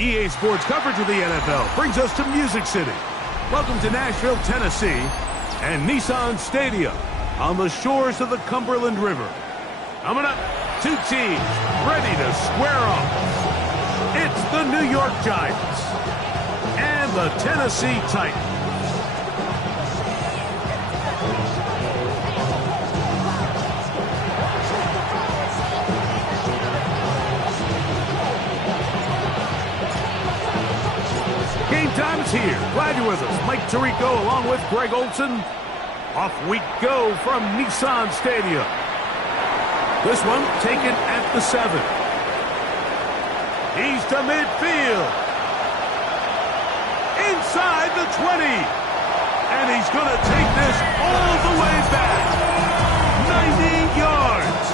EA Sports coverage of the NFL brings us to Music City. Welcome to Nashville, Tennessee, and Nissan Stadium on the shores of the Cumberland River. Coming up, two teams ready to square off. It's the New York Giants and the Tennessee Titans. Game time is here. Glad you're with us. Mike Tirico along with Greg Olson. Off we go from Nissan Stadium. This one taken at the 7. He's to midfield. Inside the 20. And he's going to take this all the way back. 90 yards.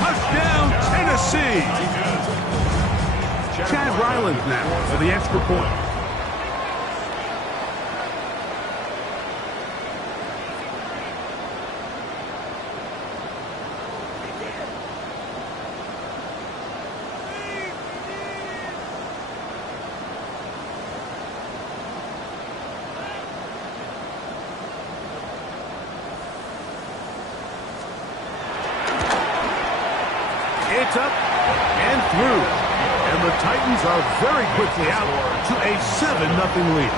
Touchdown, Tennessee. Chad Ryland now for the extra point. It's up and through. And the Titans are very quickly out to a 7-0 lead.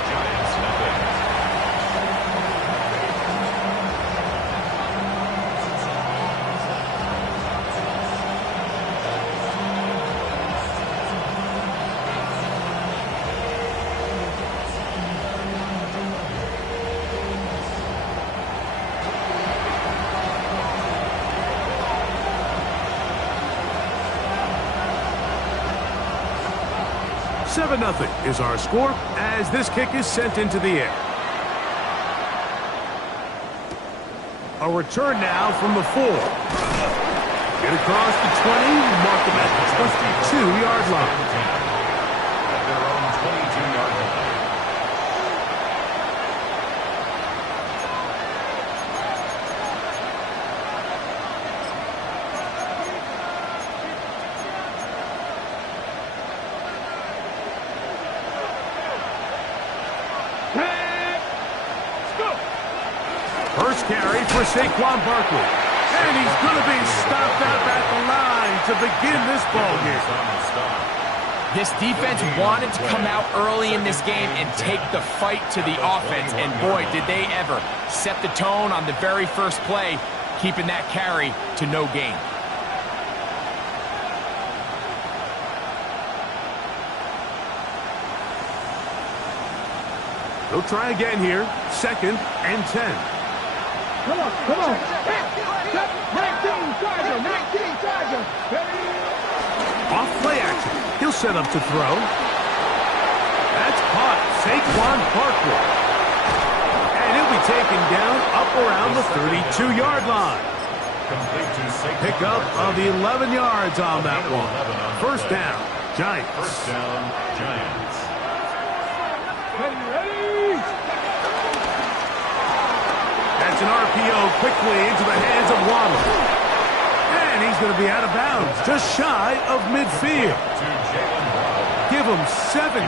Nothing is our score as this kick is sent into the air. A return now from the 4. Get across the 20, mark them at the 22-yard line. At their own 22-yard line. First carry for Saquon Barkley. And he's going to be stopped out at the line to begin this ball game. This defense wanted to come out early in this game and take the fight to the offense. And boy, did they ever set the tone on the very first play, keeping that carry to no gain. They'll try again here. 2nd and 10. Come on. 19, Charger. Off play action. He'll set up to throw. That's caught. Saquon Barkley. And he'll be taken down up around the 32-yard line. Pick up of 11 yards on that one. First down, Giants. First down, Giants. Ready. That's an RPO quickly into the hands of Waddle. And he's going to be out of bounds, just shy of midfield. Give them 17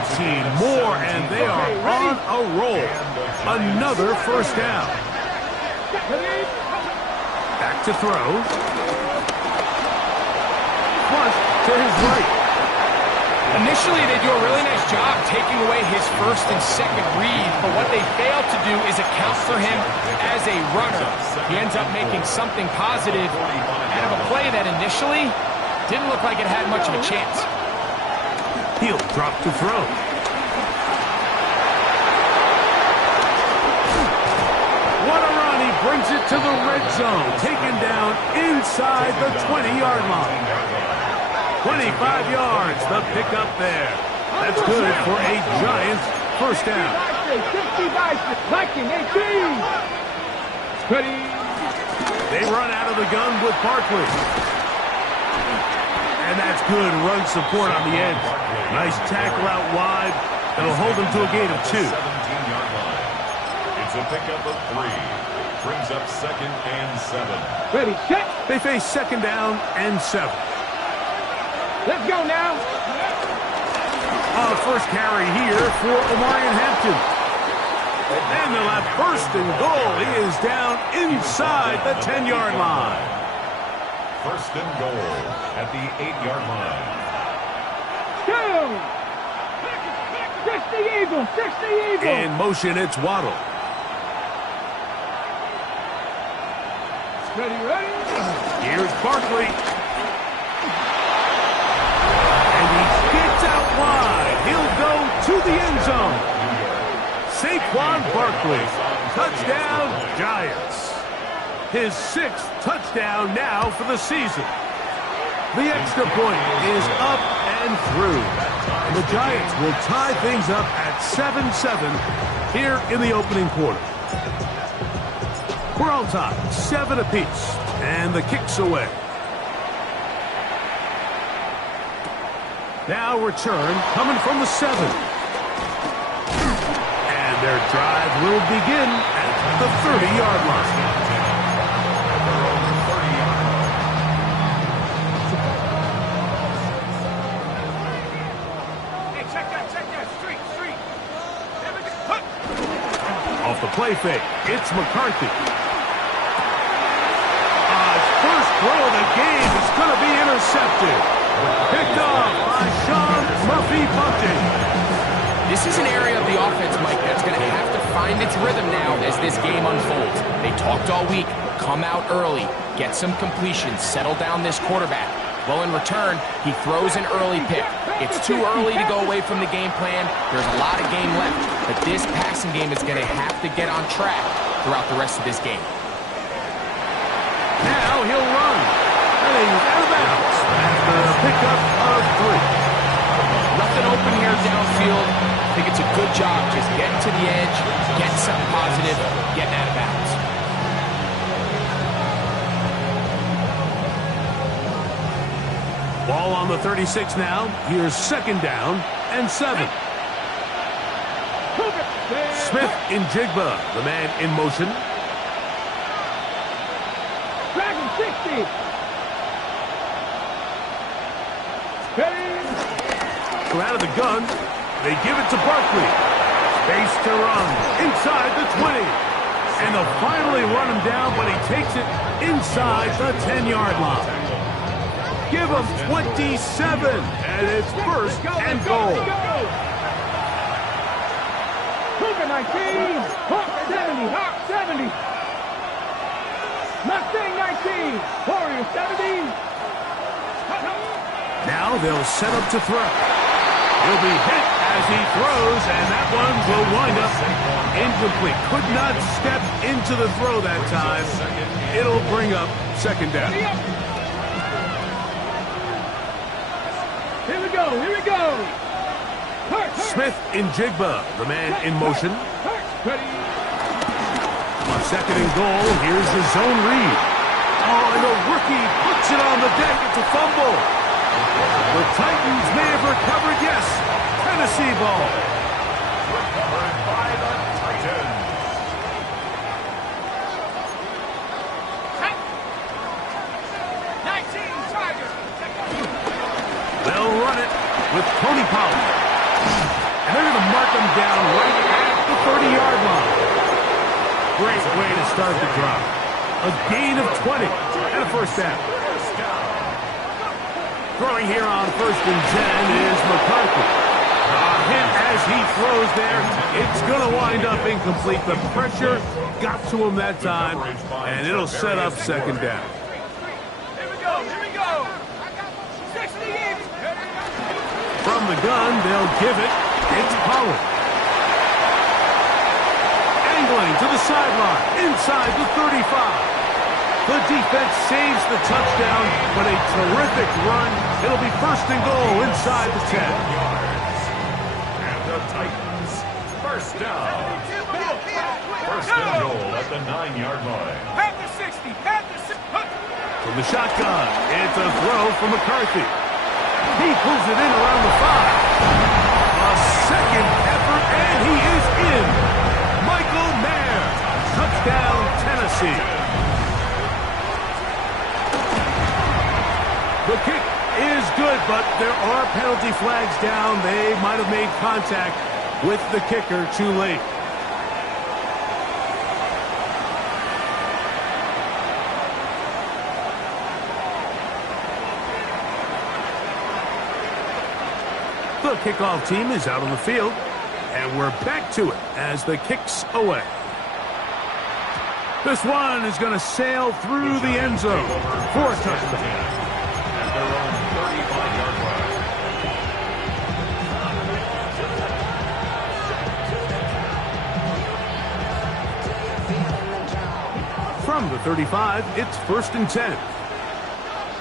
more, and they are on a roll. Another first down. Back to throw. Flush to his right. Initially, they do a really nice job taking away his first and second read, but what they failed to do is account for him as a runner. He ends up making something positive out of a play that initially didn't look like it had much of a chance. He'll drop to throw. What a run. He brings it to the red zone. Taken down inside the 20-yard line. 25 yards, the pickup there. That's good for a Giants first down. 18. They run out of the gun with Barkley. And that's good run support on the edge. Nice tackle out wide. That'll hold them to a gain of 2. 17-yard line. It's a pickup of 3. Brings up 2nd and 7. Ready, set. They face 2nd down and 7. Let's go now. First carry here for Omarion Hampton. And they'll have first and goal. He is down inside the 10-yard line. First and goal at the 8-yard line. Two. 60 Eagles. 60 Eagles. In motion, it's Waddle. Ready. Here's Barkley. And he gets out wide. He'll go to the end zone. Saquon Barkley. Touchdown, Giants. His 6th touchdown now for the season. The extra point is up and through. And the Giants will tie things up at 7-7 here in the opening quarter. We're all tied, 7 apiece, and the kick's away. Now return coming from the 7. And their drive will begin at the 30-yard line. Hey, check that, street. Off the play fake, it's McCarthy. First throw of the game is going to be intercepted. Picked off by Sean Murphy-Bunting. This is an area of the offense, Mike, that's going to have to find its rhythm now as this game unfolds. They talked all week. Come out early. Get some completions. Settle down this quarterback. Well, in return, he throws an early pick. It's too early to go away from the game plan. There's a lot of game left. But this passing game is going to have to get on track throughout the rest of this game. Now he'll run. And he's out of bounds after a pickup of 3. Nothing open here downfield. I think it's a good job just getting to the edge, getting something positive, getting out of bounds. Ball on the 36 now. Here's 2nd down and 7. Smith in Jigba, the man in motion. Dragon 60. So out of the gun, they give it to Barkley. Space to run inside the 20. And they'll finally run him down, but he takes it inside the 10-yard line. Give him 27, and it's first and goal. Hooker 19. Hawk 70. Hawk 70. Mustang 19. Warrior 70. Now they'll set up to throw. He'll be hit as he throws, and that one will wind up incomplete. Could not step into the throw that time. It'll bring up 2nd down. Here we go. Smith in Jigba, the man in motion. On 2nd and goal, here's the zone read. Oh, and the rookie puts it on the deck. It's a fumble. The Titans may have recovered, yes. Tennessee ball. Recovered by the Titans. They'll run it with Tony Pollard. And they're going to mark him down right at the 30-yard line. Great way to start the drive. A gain of 20 and a first down. Throwing here on 1st and 10 is McCarthy. A hit as he throws there. It's going to wind up incomplete. The pressure got to him that time, and it'll set up 2nd down. Here we go. From the gun, they'll give it. It's Pollard. Angling to the sideline, inside the 35. The defense saves the touchdown, but a terrific run. It'll be 1st and goal inside the 10. And the Titans, first down. 1st and goal at the 9-yard line. From the shotgun, it's a throw from McCarthy. He pulls it in around the 5. A second effort, and he is in. Michael Mayer, touchdown, Tennessee. The kick is good. but there are penalty flags down. They might have made contact with the kicker too late. The kickoff team is out on the field, and we're back to it as the kick's away. This one is going to sail through the end zone for a touchdown. At their own 35-yard line. From the 35, it's 1st and 10.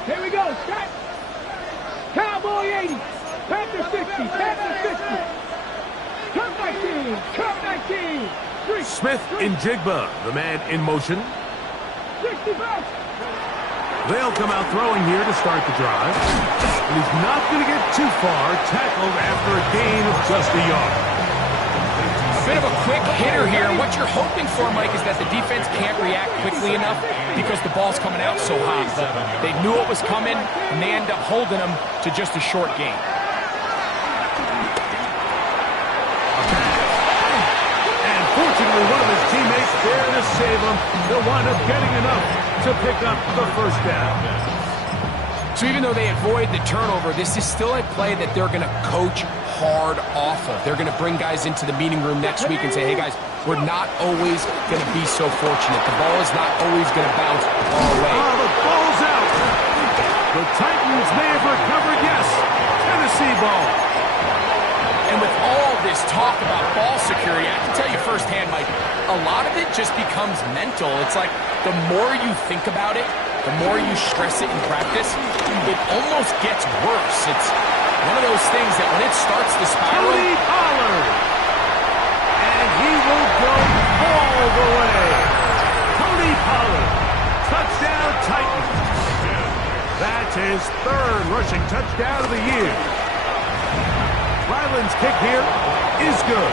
Here we go. Set. Cowboy 80. Panther 60. Panther 60. Turn 19. Turn 19. Smith and Jigba, the man in motion. 65. They'll come out throwing here to start the drive. And he's not going to get too far, tackled after a gain of just a yard. A bit of a quick hitter here. What you're hoping for, Mike, is that the defense can't react quickly enough because the ball's coming out so hot. But they knew it was coming, and they end up holding them to just a short gain. Fortunately, one of his teammates there to save him. They'll wind up getting enough to pick up the first down. So even though they avoid the turnover, this is still a play that they're going to coach hard off of. They're going to bring guys into the meeting room next week and say, hey, guys, we're not always going to be so fortunate. The ball is not always going to bounce our way. Oh, the ball's out. The Titans may have recovered, yes. Tennessee ball. And with all this talk about ball security, I can tell you firsthand, Mike, a lot of it just becomes mental. It's like the more you think about it, the more you stress it in practice, it almost gets worse. It's one of those things that when it starts to spiral... Tony Pollard! And he will go all the way. Tony Pollard. Touchdown Titans. That's his 3rd rushing touchdown of the year. Ryland's kick here is good.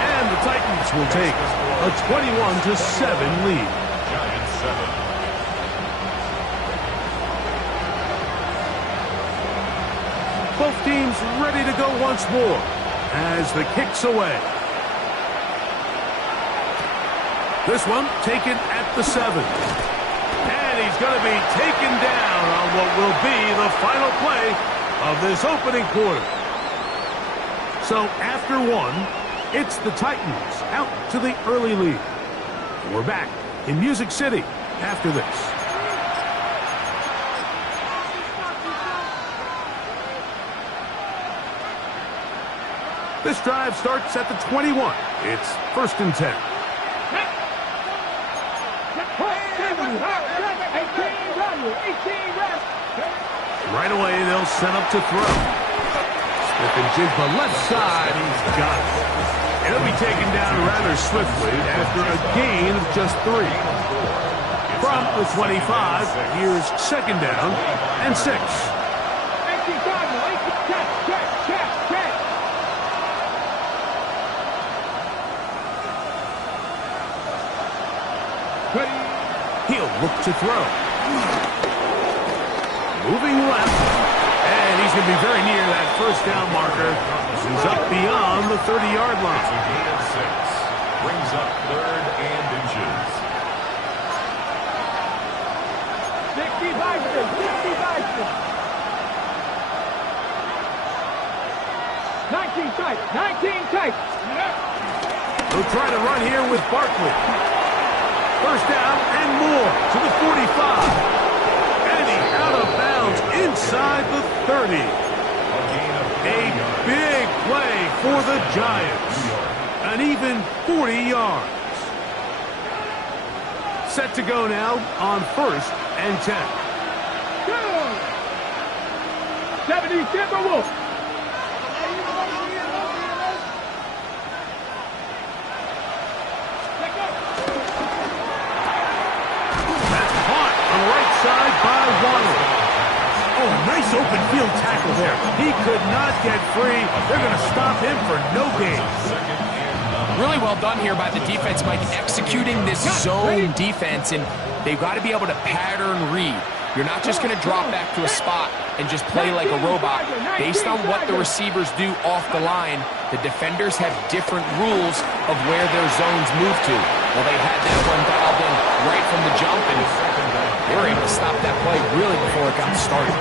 And the Titans will take a 21-7 lead. Giants 7. Both teams ready to go once more as the kick's away. This one taken at the 7. And he's going to be taken down on what will be the final play of this opening quarter. So after 1, it's the Titans out to the early lead. We're back in Music City after this. This drive starts at the 21. It's 1st and 10. Right away, they'll set up to throw. Smith and Jigba left side. He's got it. And he'll be taken down rather swiftly after a gain of just 3. From the 25, here's 2nd down and 6. He'll look to throw. Moving left. And he's going to be very near that 1st down marker. He's up beyond the 30-yard line. It's a gain of 6. Brings up 3rd and inches. 19 tight. 19 tight. They'll try to run here with Barkley. 1st down and more to the 45. And he's out of bounds inside the 30. A big play for the Giants. An even 40 yards. Set to go now on 1st and 10. 70 Timberwolves. Side by Waddle. Oh, nice open field tackle there. He could not get free. They're going to stop him for no gain. Really well done here by the defense, Mike, executing this zone defense, and they've got to be able to pattern read. You're not just going to drop back to a spot and just play like a robot. Based on what the receivers do off the line, the defenders have different rules of where their zones move to. Well, they had that one dialed in right from the jump, and they were able to stop that play really before it got started.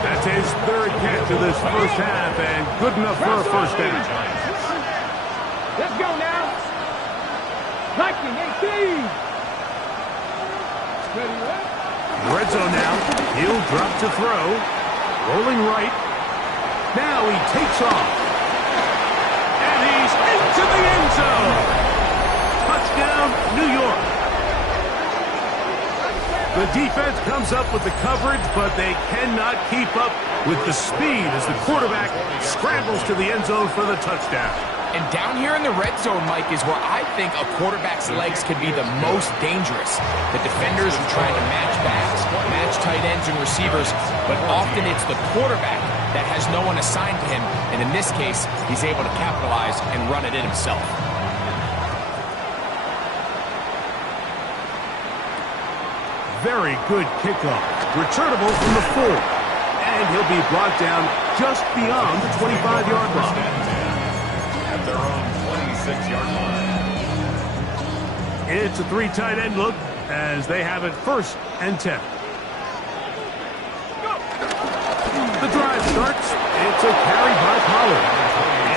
That's his third catch of this first half, and good enough for a first down. Let's go now. Viking 18. Ready, right? Red zone now. He'll drop to throw. Rolling right. Now he takes off. And he's into the end zone. Touchdown, New York. The defense comes up with the coverage, but they cannot keep up with the speed as the quarterback scrambles to the end zone for the touchdown. And down here in the red zone, Mike, is where I think a quarterback's legs can be the most dangerous. The defenders are trying to match backs, match tight ends and receivers, but often it's the quarterback that has no one assigned to him, and in this case, he's able to capitalize and run it in himself. Very good kickoff. Returnable from the 4. And he'll be brought down just beyond the 25-yard line. At their own 26-yard line. It's a 3 tight end look as they have it 1st and 10. The drive starts. It's a carry by Pollard.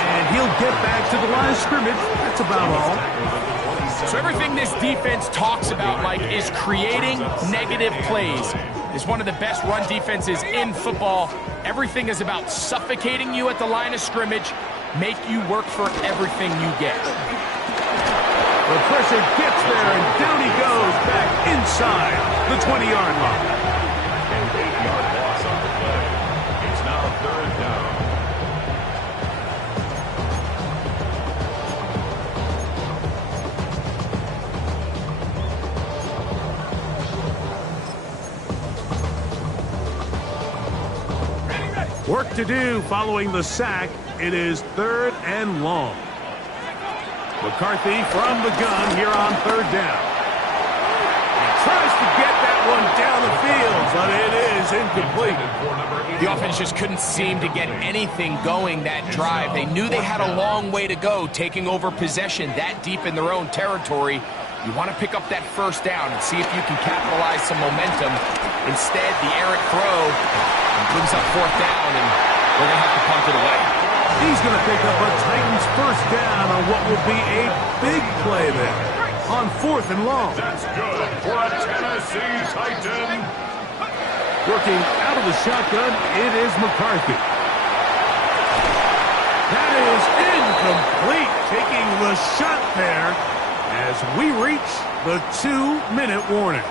And he'll get back to the line of scrimmage. That's about all. So everything this defense talks about, Mike, is creating negative plays. It's one of the best run defenses in football. Everything is about suffocating you at the line of scrimmage, make you work for everything you get. The pressure gets there, and down he goes back inside the 20-yard line. An 8-yard loss on the play. It's now 3rd down. Work to do following the sack. It is 3rd and long. McCarthy from the gun here on 3rd down. He tries to get that one down the field, but it is incomplete. The offense just couldn't seem to get anything going that drive. They knew they had a long way to go, taking over possession that deep in their own territory. You want to pick up that 1st down and see if you can capitalize some momentum. Instead, the errant throw brings up 4th down, and they're going to have to punt it away. He's going to pick up a Titans 1st down on what will be a big play there on 4th and long. That's good for a Tennessee Titan. Working out of the shotgun, it is McCarthy. That is incomplete, taking the shot there as we reach the 2-minute warning.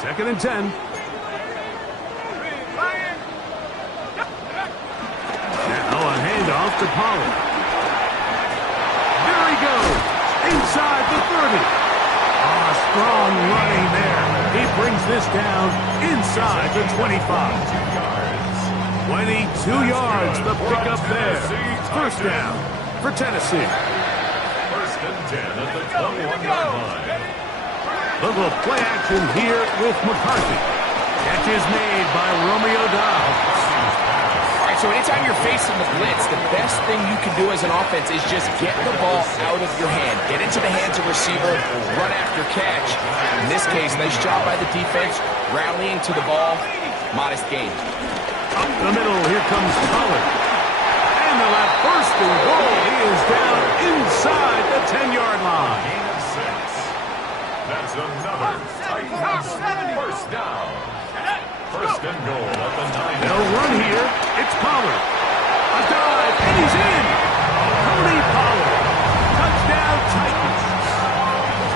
2nd and 10. Now a handoff to Pollard. There he goes, inside the 30. Strong running there. He brings this down inside the 25. 22 yards, the pickup there. 1st down for Tennessee. 1st and 10 at the 21-yard line. Little play action here with McCarthy. Catch is made by Romeo Doubs. All right, so anytime you're facing the blitz, the best thing you can do as an offense is just get the ball out of your hand. Get into the hands of receiver, run after catch. In this case, nice job by the defense, rallying to the ball. Modest gain. Up the middle, here comes Pollard. And they'll have 1st and goal. He is down inside the 10-yard line. That's another Titans 1st down. 1st and goal at the 9. They'll run here. It's Pollard. A dive, and he's in. Tony Pollard. Touchdown, Titans.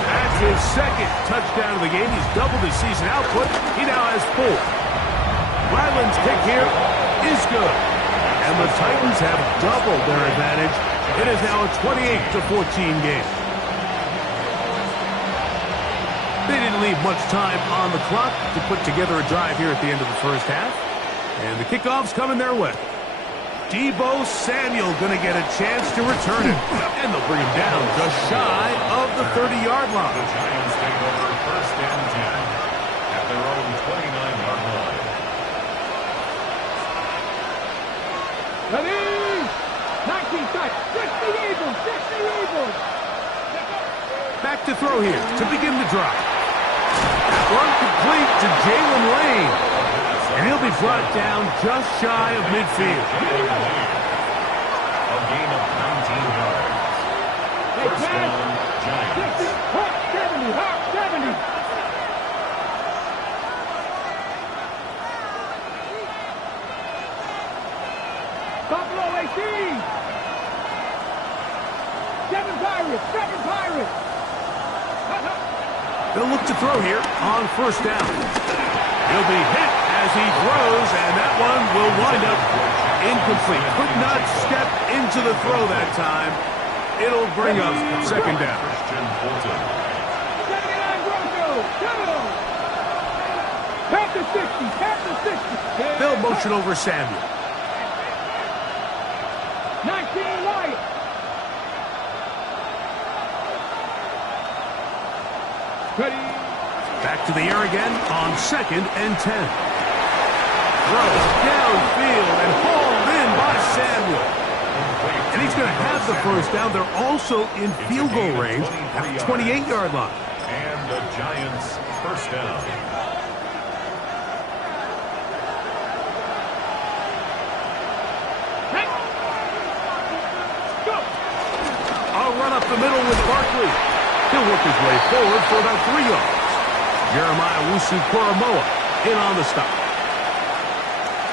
That's his 2nd touchdown of the game. He's doubled his season output. He now has 4. Ryland's kick here is good. And the Titans have doubled their advantage. It is now a 28-14 game. They didn't leave much time on the clock to put together a drive here at the end of the 1st half. And the kickoff's coming their way. Deebo Samuel going to get a chance to return it. And they'll bring him down just shy of the 30-yard The line. Giants take over first and 10 at their own 29-yard line. Ready? 19 touch. 60 Eagles. 60 Eagles. Back to throw here to begin the drive. That one complete to Jalen Lane. And he'll be brought down just shy of midfield. A gain of 19 yards. First down, Giants. 60. Hawk 70. Hawk 70. Buffalo 18. 7 Pirates. 7 Pirates. They'll look to throw here on first down. He'll be hit as he throws, and that one will wind up incomplete. Could not step into the throw that time. It'll bring up second down. Christian Fulton. 79 Bronco. Go. Pass the 60. Pass the 60. They'll motion over Samuel. 19 Wyatt. Ready. Back to the air again on second and 10. Throw downfield and hauled in by Samuel. And he's going to have the first down. They're also in field goal range at the 28-yard line. And the Giants first down. Hey. Go. A run up the middle with Barkley. He'll work his way forward for about 3 yards. Jeremiah Wusu-Koromoa in on the stop.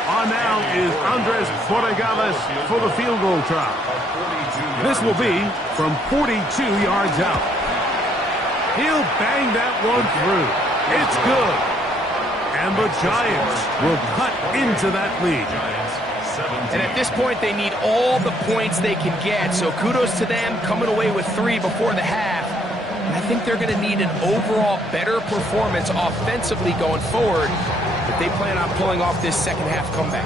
On now is Andres Borregales for the field goal try. This will be from 42 yards out. He'll bang that one through. It's good. And the Giants will cut into that lead. And at this point, they need all the points they can get. So kudos to them coming away with 3 before the half. And I think they're going to need an overall better performance offensively going forward if they plan on pulling off this second half comeback.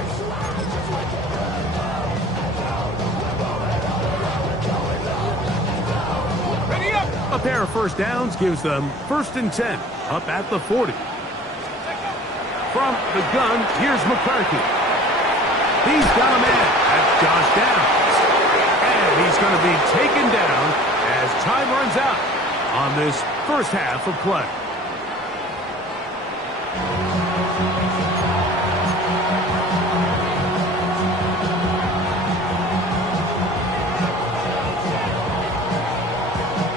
Ready up. A pair of first downs gives them first and 10 up at the 40. From the gun, here's McCarthy. He's got a man. That's Josh Downs. And he's going to be taken down as time runs out on this first half of play.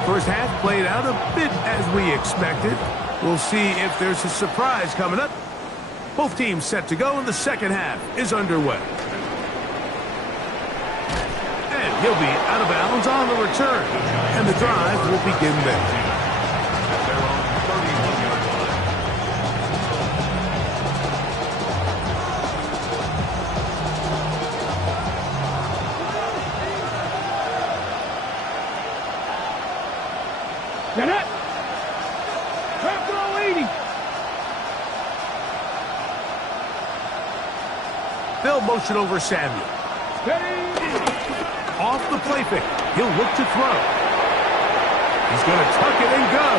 First half played out a bit as we expected. We'll see if there's a surprise coming up. Both teams set to go, and the second half is underway. And he'll be out of bounds on the return. And the drive will begin there. Janet. Trap throw 80. They'll motion over Samuel. Ready. Off the play fake. He'll look to throw. He's going to tuck it and go.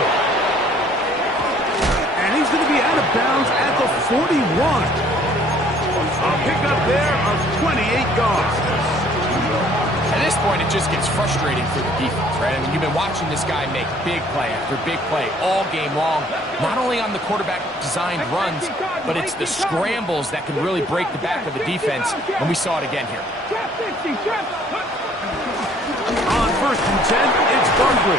And he's going to be out of bounds at the 41. A pickup there of 28 yards. At this point, it just gets frustrating for the defense, right? I mean, you've been watching this guy make big play after big play all game long, not only on the quarterback-designed runs, but it's the scrambles that can really break the back of the defense, and we saw it again here. Trap 60. Trap. On first and 10, it's Barkley.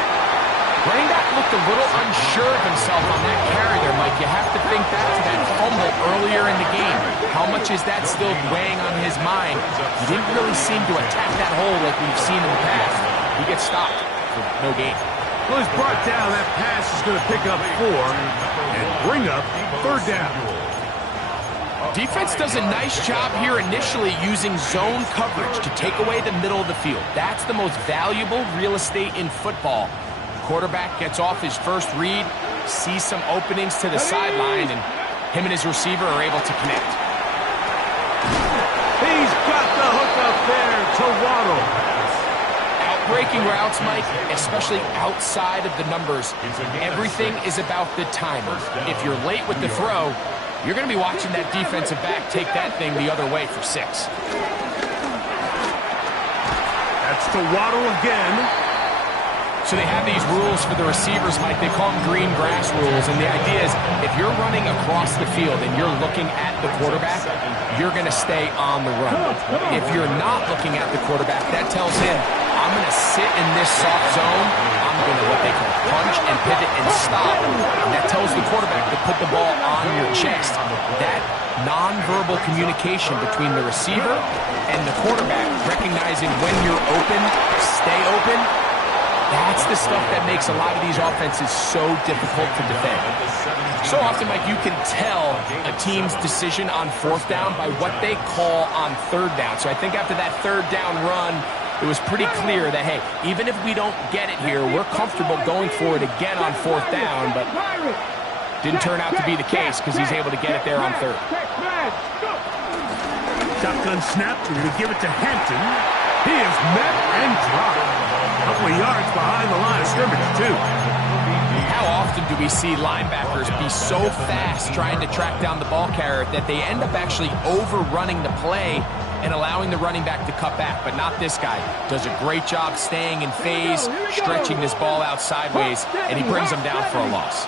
Running back looked a little unsure of himself on that carry there, Mike. You have to think back to that fumble earlier in the game. How much is that still weighing on his mind? He didn't really seem to attack that hole like we've seen in the past. He gets stopped for no gain. Well, he's brought down. That pass is going to pick up 4 and bring up third down. Defense does a nice job here initially using zone coverage to take away the middle of the field. That's the most valuable real estate in football. Quarterback gets off his first read, sees some openings to the sideline, and him and his receiver are able to connect. He's got the hookup to Waddle. Breaking routes, Mike, especially outside of the numbers, everything is about the timing. If you're late with the throw, you're going to be watching that defensive back take that thing the other way for 6. That's to Waddle again. So they have these rules for the receivers, Mike. They call them green grass rules, and the idea is if you're running across the field and you're looking at the quarterback, you're going to stay on the run. If you're not looking at the quarterback, that tells him, I'm going to sit in this soft zone. I'm going to what they call punch and pivot and stop. And that tells the quarterback to put the ball on your chest. That nonverbal communication between the receiver and the quarterback, recognizing when you're open, stay open, that's the stuff that makes a lot of these offenses so difficult to defend. So often, Mike, you can tell a team's decision on 4th down by what they call on 3rd down. So I think after that 3rd down run, it was pretty clear that, hey, even if we don't get it here, we're comfortable going for it again on 4th down, but didn't turn out to be the case because he's able to get it there on 3rd. Shotgun snap, we're going to give it to Hampton. He is met and dropped. A couple of yards behind the line of scrimmage, too. How often do we see linebackers be so fast trying to track down the ball carrier that they end up actually overrunning the play and allowing the running back to cut back? But not this guy. Does a great job staying in phase, stretching this ball out sideways, and he brings them down for a loss.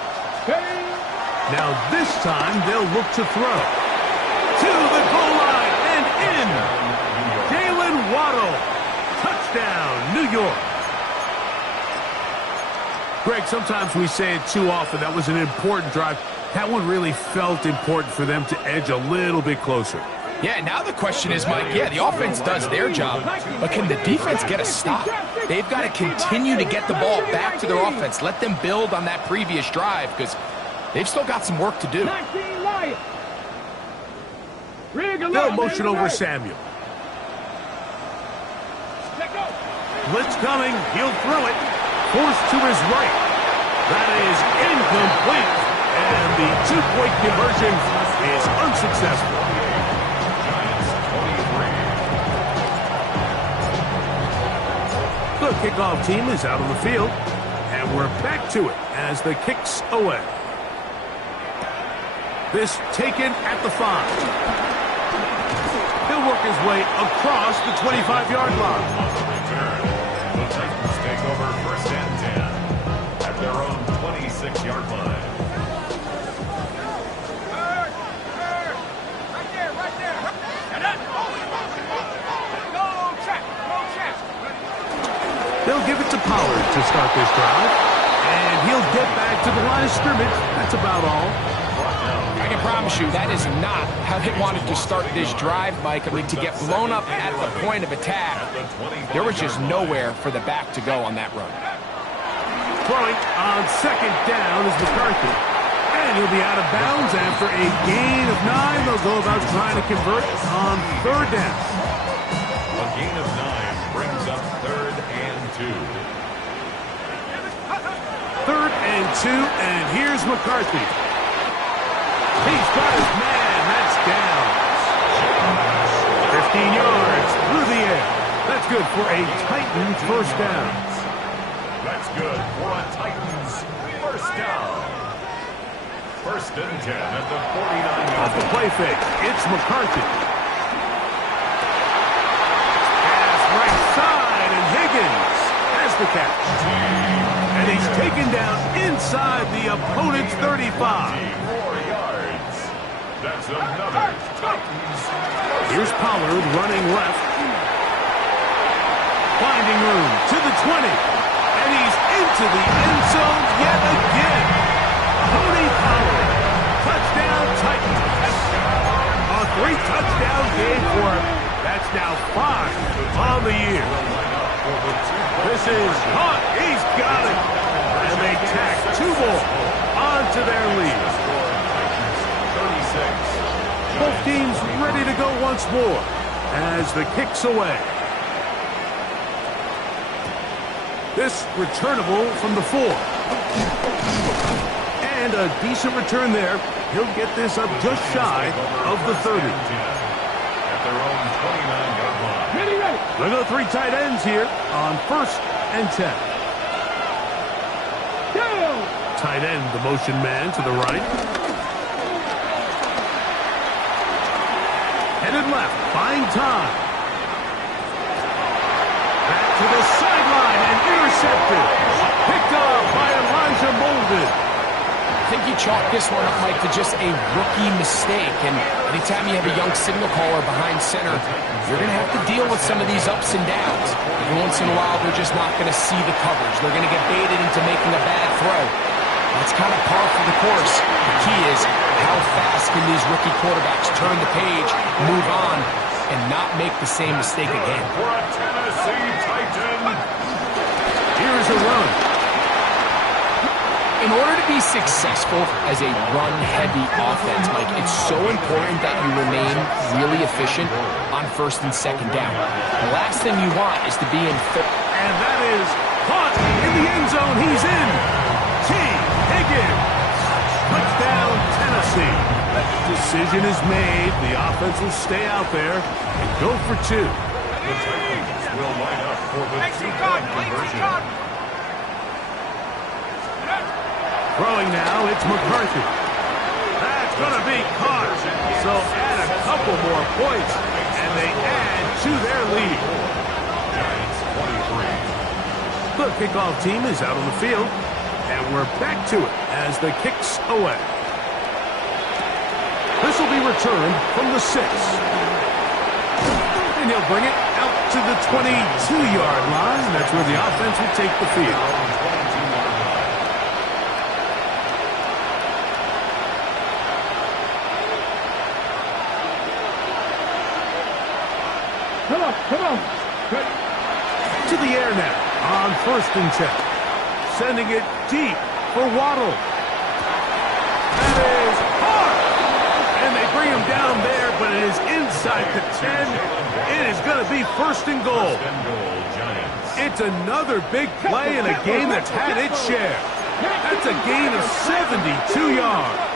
Now this time they'll look to throw. To the goal line and in. Jalen Waddle. Touchdown, New York. Greg, sometimes we say it too often. That was an important drive. That one really felt important for them to edge a little bit closer. Yeah, now the question is, Mike, yeah, the offense does their job, but can the defense get a stop? They've got to continue to get the ball back to their offense. Let them build on that previous drive because they've still got some work to do. They'll motion over Samuel. Blitz coming. He'll throw it. Forced to his right. That is incomplete. And the 2-point conversion is unsuccessful. The kickoff team is out on the field. And we're back to it as the kick's away. This taken at the 5. He'll work his way across the 25-yard line. The Titans take over 1st and 10 at their own 26-yard line. Right there. Go check. They'll give it to Pollard to start this drive. And he'll get back to the line of scrimmage. That's about all. I can promise you that is not how they wanted to start this drive, Mike. I mean, to get blown up at the point of attack, there was just nowhere for the back to go on that run. Throwing on 2nd down is McCarthy. And he'll be out of bounds after a gain of 9. They'll go about trying to convert on 3rd down. A gain of 9 brings up 3rd and 2. 3rd and 2, and here's McCarthy. He's got his man. That's down. 15 yards through the air. That's good for a Titan 1st down. That's good for a Titans 1st down. 1st and 10 at the 49-yard line. Off the play fake, it's McCarthy. Pass right side, and Higgins has the catch. And he's taken down inside the opponent's 35. 4 yards. That's another Titans. Here's Pollard running left. Finding room to the 20. And he's into the end zone yet again. Tony Pollard. Touchdown Titans. A 3-touchdown game for him. That's now 5 on the year. This is hot. He's got it. And they tack 2 more onto their lead. 36. Both teams ready to go once more as the kick's away. This returnable from the 4. And a decent return there. He'll get this up just shy of the 30. At their own 29-yard line. Look at the three tight ends here on 1st and 10. Tight end, the motion man to the right. Headed left, buying time. Back to the sideline and intercepted. Picked up by Elijah Molden. I think you chalk this one up, Mike, to just a rookie mistake. And anytime you have a young signal caller behind center, you're going to have to deal with some of these ups and downs. Every once in a while, they're just not going to see the coverage. They're going to get baited into making a bad throw. That's kind of par for the course. The key is how fast can these rookie quarterbacks turn the page, move on, and not make the same mistake again. For a Tennessee Titan. Here's a run. In order to be successful as a run-heavy offense, Mike, it's so important that you remain really efficient on 1st and 2nd down. The last thing you want is to be in And that is caught in the end zone. He's in. T. Higgins. Touchdown, Tennessee. Decision is made. The offense will stay out there and go for 2. The Titans will line up for the two-point conversion. Throwing now, it's McCarthy. That's going to be caught. So add a couple more points, and they add to their lead. Giants 23. The kickoff team is out on the field, and we're back to it as the kick's away. This will be returned from the 6. And he'll bring it out to the 22-yard line. That's where the offense will take the field. Come on. To the air now on 1st and 10. Sending it deep for Waddle. That is hard. And they bring him down there, but it is inside the 10. It is going to be 1st and goal. Giants. It's another big play in a game that's had its share. That's a gain of 72 yards.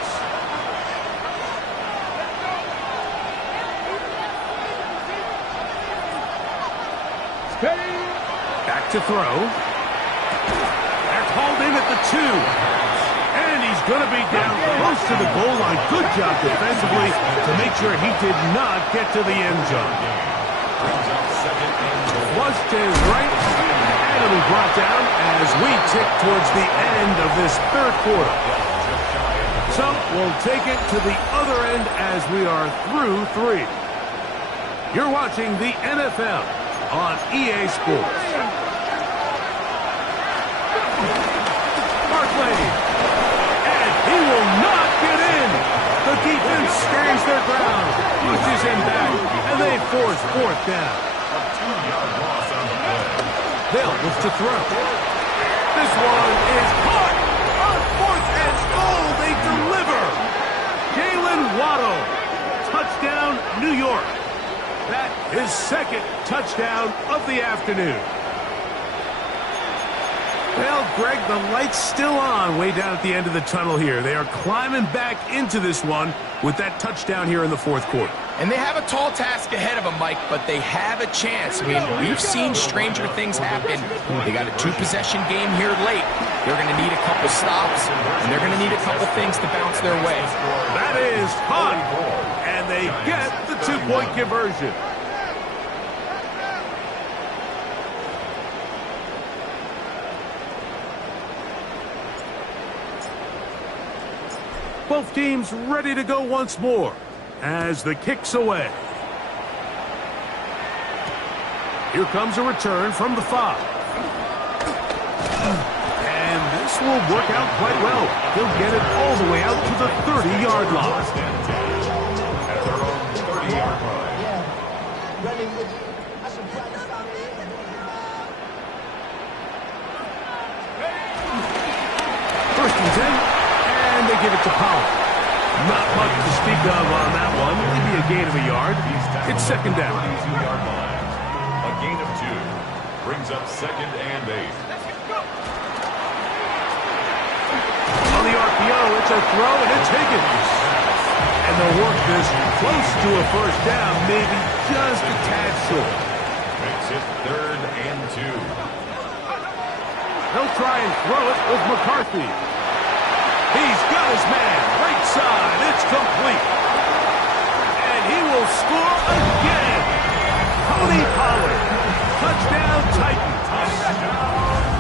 Back to throw. They're called in at the 2. And he's going to be down close to the goal line. Good job defensively to make sure he did not get to the end zone. Flushed to his right. And it'll be brought down as we tick towards the end of this 3rd quarter. So we'll take it to the other end as we are through 3. You're watching the NFL on EA Sports. Barkley. And he will not get in. The defense stands their ground, pushes him back, and they force 4th down. A 2-yard loss on the play. They'll look to throw. This one is caught on 4th and goal. They deliver. Jalen Waddle. Touchdown, New York. That is 2nd touchdown of the afternoon. Well, Greg, the light's still on way down at the end of the tunnel here. They are climbing back into this one with that touchdown here in the 4th quarter. And they have a tall task ahead of them, Mike, but they have a chance. I mean, we've seen stranger things happen. They got a 2-possession game here late. They're going to need a couple stops, and they're going to need a couple things to bounce their way. That is hot, and they get the 2-point conversion. Both teams ready to go once more as the kick's away. Here comes a return from the 5. And this will work out quite well. He'll get it all the way out to the 30-yard line. At their own 30-yard line. First and 10, and they give it to Powell. Not much to speak of on that one. Maybe a gain of a yard. It's 2nd down. 32-yard line. A gain of 2 brings up 2nd and 8. On the RPO, it's a throw, and it's Higgins. And they'll work this close to a 1st down, maybe just a tad short. Makes it 3rd and 2. He'll try and throw it with McCarthy. He's got his man. Right side. It's complete. And he will score again. Tony Pollard. Touchdown Titans.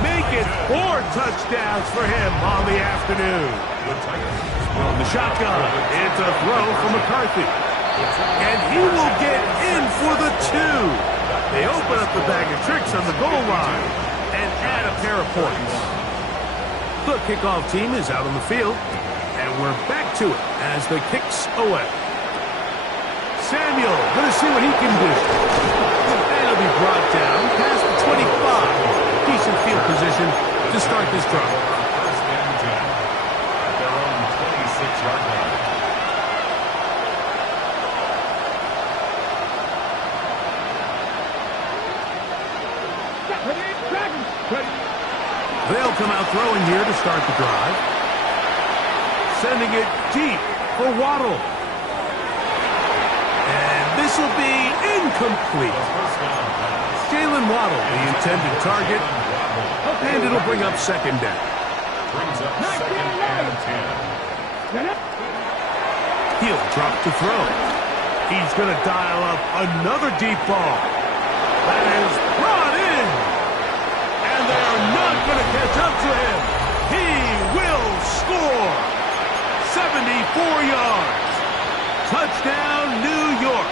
Make it 4 touchdowns for him on the afternoon. From the shotgun, it's a throw for McCarthy. And he will get in for the 2. They open up the bag of tricks on the goal line and add a pair of points. The kickoff team is out on the field, and we're back to it as the kicks away. Samuel, going to see what he can do. And he'll be brought down past the 25. Decent field position to start this drive. 1st and 10 at their own 26-yard line. They'll come out throwing here to start the drive. Sending it deep for Waddle. And this will be incomplete. Jalen Waddle, the intended target. And it'll bring up 2nd down. Brings up 2nd and 10. He'll drop to throw. He's going to dial up another deep ball. That is brought in. And they are not going to catch up to him. He will score. 74 yards. Touchdown, New York.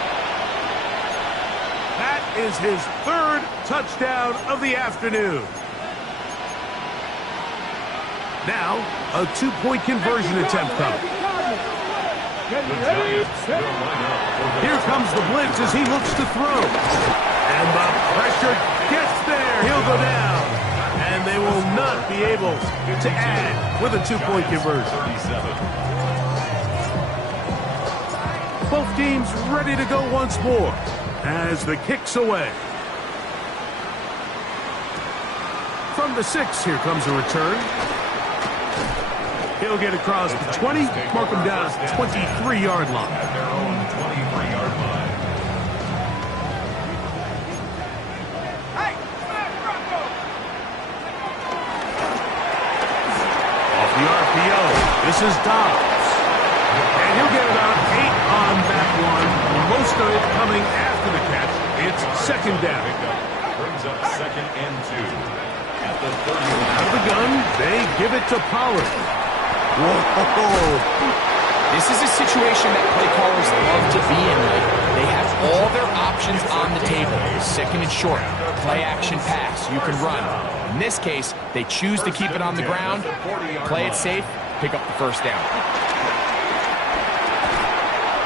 That is his 3rd touchdown of the afternoon. Now, a 2-point conversion attempt coming. Here comes the blitz as he looks to throw. And the pressure gets there. He'll go down. And they will not be able to add with a 2-point conversion. Both teams ready to go once more as the kick's away. From the 6, here comes a return. He'll get across the 20, mark him down at the 23-yard line. At their own 23-yard line. Off the RPO, this is Dobbs. And he'll get about 8 on that one. Most of it coming after the catch. It's 2nd down. Brings up 2nd and 2. At the 30. Out of the gun, they give it to Pollard. Whoa. This is a situation that play callers love to be in. They have all their options on the table. 2nd and short, play action pass, you can run. In this case, they choose to keep it on the ground, play it safe, pick up the 1st down.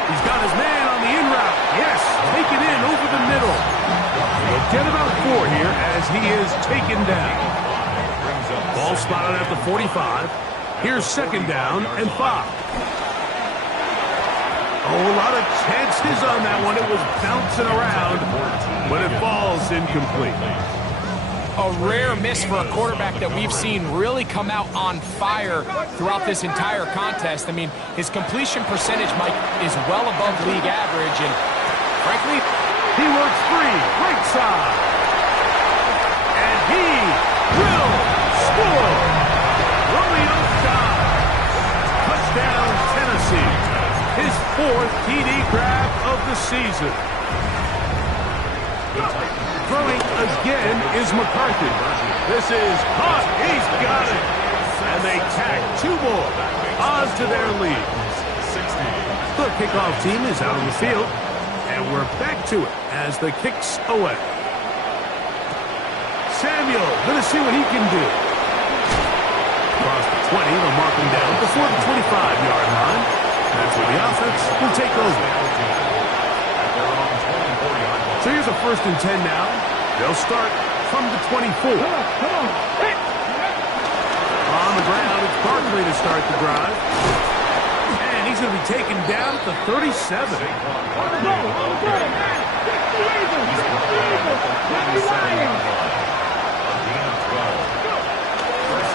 He's got his man on the in route. Yes, take it in over the middle. He'll get about 4 here as he is taken down. Ball spotted at the 45. Here's 2nd down and 5. Oh, a lot of chances on that one. It was bouncing around, but it falls incomplete. A rare miss for a quarterback that we've seen really come out on fire throughout this entire contest. I mean, his completion percentage, Mike, is well above league average, and frankly, he works free, right side. And he will score. Romeo Dobbs. Touchdown, Tennessee. His 4th TD grab of the season. Throwing again is McCarthy. This is caught. He's got it. And they tack 2 more onto their lead. The kickoff team is out on the field. And we're back to it as the kick's away. Samuel going to see what he can do. Across the 20, they'll mark him down before the 25-yard line. That's where the offense will take over. So here's a 1st and 10 now. They'll start from the 24. On the ground, it's Barkley to start the drive. And he's going to be taken down at the 37.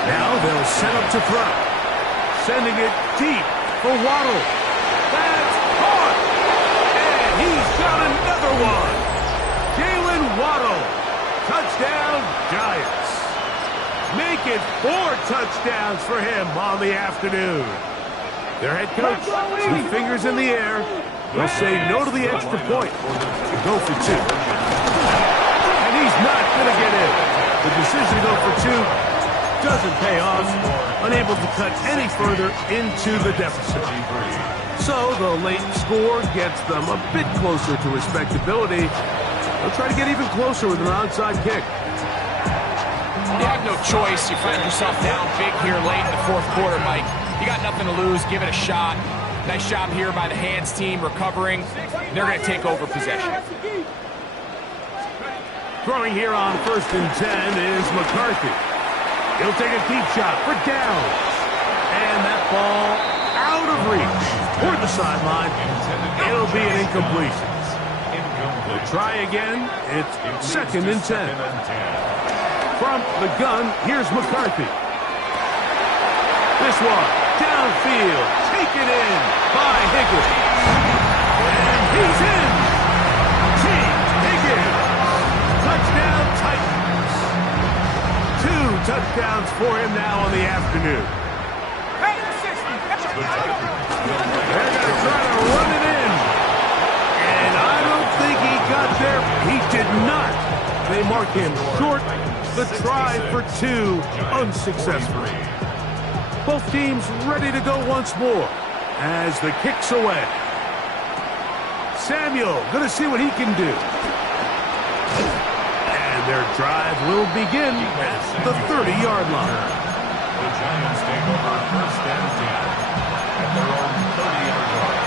Now they'll set up to throw. Sending it deep for Waddle. That's caught. And he's got another one. Jalen Waddle Giants. Make it 4 touchdowns for him on the afternoon. Their head coach, 2 fingers in the air. They'll say no to the extra point and go for 2. And he's not going to get in. The decision to go for 2 doesn't pay off. Unable to cut any further into the deficit. So the late score gets them a bit closer to respectability. They'll try to get even closer with an onside kick. You have no choice. You find yourself down big here late in the 4th quarter, Mike. You got nothing to lose. Give it a shot. Nice job here by the hands team recovering. They're going to take over possession. Throwing here on 1st and 10 is McCarthy. He'll take a deep shot for downs. And that ball out of reach toward the sideline. It'll be an incompletion. We'll try again. It's 2nd and 10. From the gun, here's McCarthy. This one, downfield, taken in by Higgins. And he's in. T. Higgins. Touchdown Titans. 2 touchdowns for him now on the afternoon. They're going to try to run it in. And I don't think he got there. He did not. They mark him short. The try for 2 unsuccessful. Both teams ready to go once more as the kick's away. Samuel going to see what he can do. And their drive will begin at the 30-yard line. The Giants take over 1st and 10 at their own 30-yard line.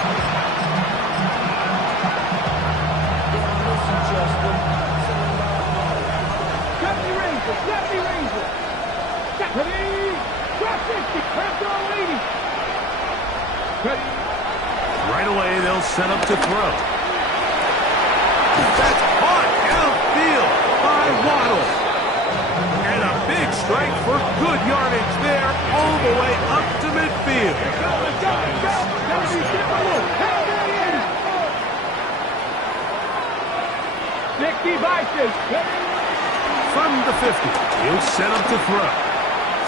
Deputy Ranger. Deputy. Drop 50. Pressure 80. Right away, they'll set up to throw. That's caught downfield by Waddle. And a big strike for good yardage there all the way up to midfield. From the 50, he'll set up to throw.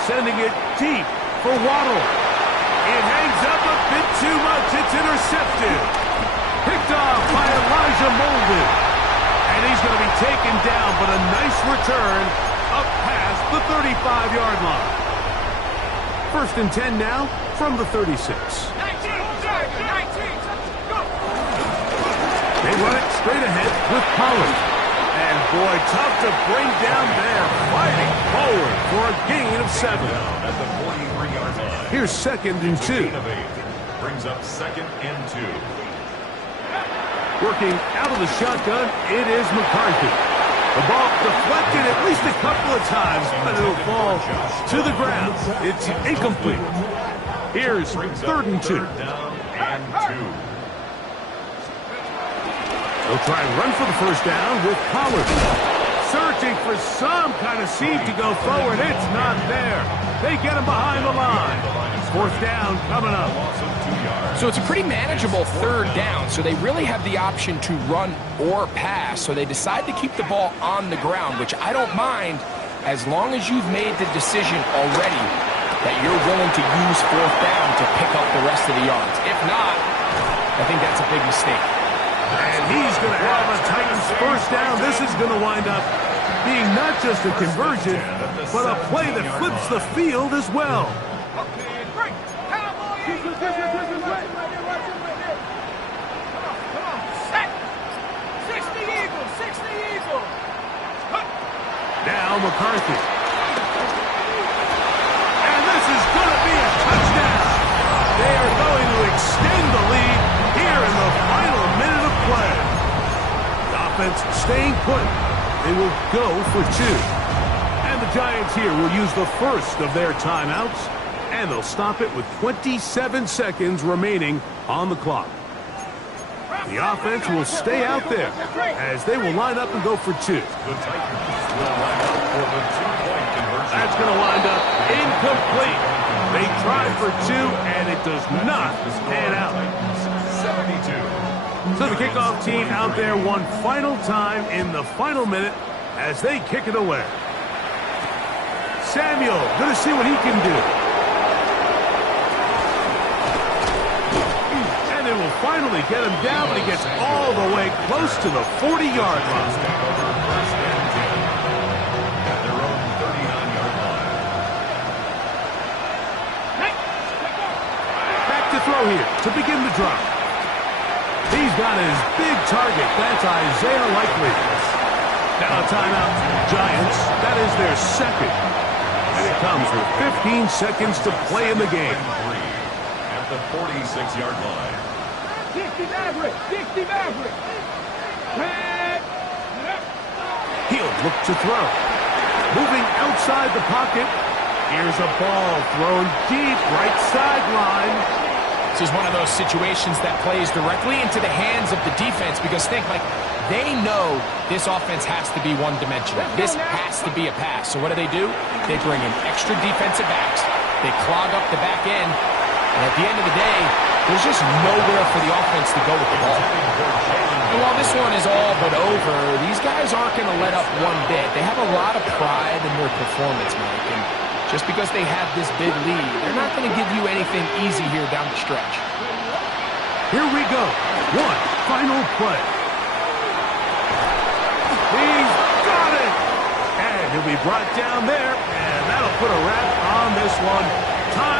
Sending it deep for Waddle. It hangs up a bit too much. It's intercepted. Picked off by Elijah Molden. And he's going to be taken down, but a nice return up past the 35-yard line. 1st and 10 now from the 36. They run it straight ahead with Pollard. And boy, tough to bring down there. Fighting forward for a gain of 7. At the 43-yard line. Here's 2nd and 2. Brings up 2nd and 2. Working out of the shotgun, it is McCarthy. The ball deflected at least a couple of times, but it'll fall to the ground. It's incomplete. Here's 3rd and 2. Down and 2. They'll try and run for the 1st down with Pollard. Searching for some kind of seam to go forward. It's not there. They get him behind the line. 4th down coming up. So it's a pretty manageable 3rd down, so they really have the option to run or pass. So they decide to keep the ball on the ground, which I don't mind as long as you've made the decision already that you're willing to use 4th down to pick up the rest of the yards. If not, I think that's a big mistake. And he's going to have a Titans 1st down. This is going to wind up being not just a conversion, but a play that flips the field as well. Now McCarthy. And this is going to be a touchdown. They are going to extend the lead here in the final minute of play. The offense staying put. They will go for 2. And the Giants here will use the first of their timeouts. And they'll stop it with 27 seconds remaining on the clock. The offense will stay out there as they will line up and go for 2. The Titans will line up for the 2-point conversion. That's going to wind up incomplete. They tried for 2, and it does not pan out. 72. So the kickoff team out there one final time in the final minute as they kick it away. Samuel, going to see what he can do. And they will finally get him down, but he gets all the way close to the 40-yard line. First and 10 at their own 39-yard line. Back to throw here to begin the drive. He's got his big target. That's Isaiah Likely. Now a timeout. Giants, that is their second. And it comes with 15 seconds to play in the game. At the 46-yard line. 60 Maverick. 60 Maverick. He'll look to throw. Moving outside the pocket. Here's a ball thrown deep right sideline. This is one of those situations that plays directly into the hands of the defense because think, like, they know this offense has to be one-dimensional. This has to be a pass. So what do? They bring in extra defensive backs. They clog up the back end. And at the end of the day, there's just nowhere for the offense to go with the ball. And while this one is all but over, these guys aren't going to let up one bit. They have a lot of pride in their performance, Mike. And just because they have this big lead, they're not going to give you anything easy here down the stretch. Here we go. One final play. He's got it. And he'll be brought down there. And that'll put a wrap on this one. Time.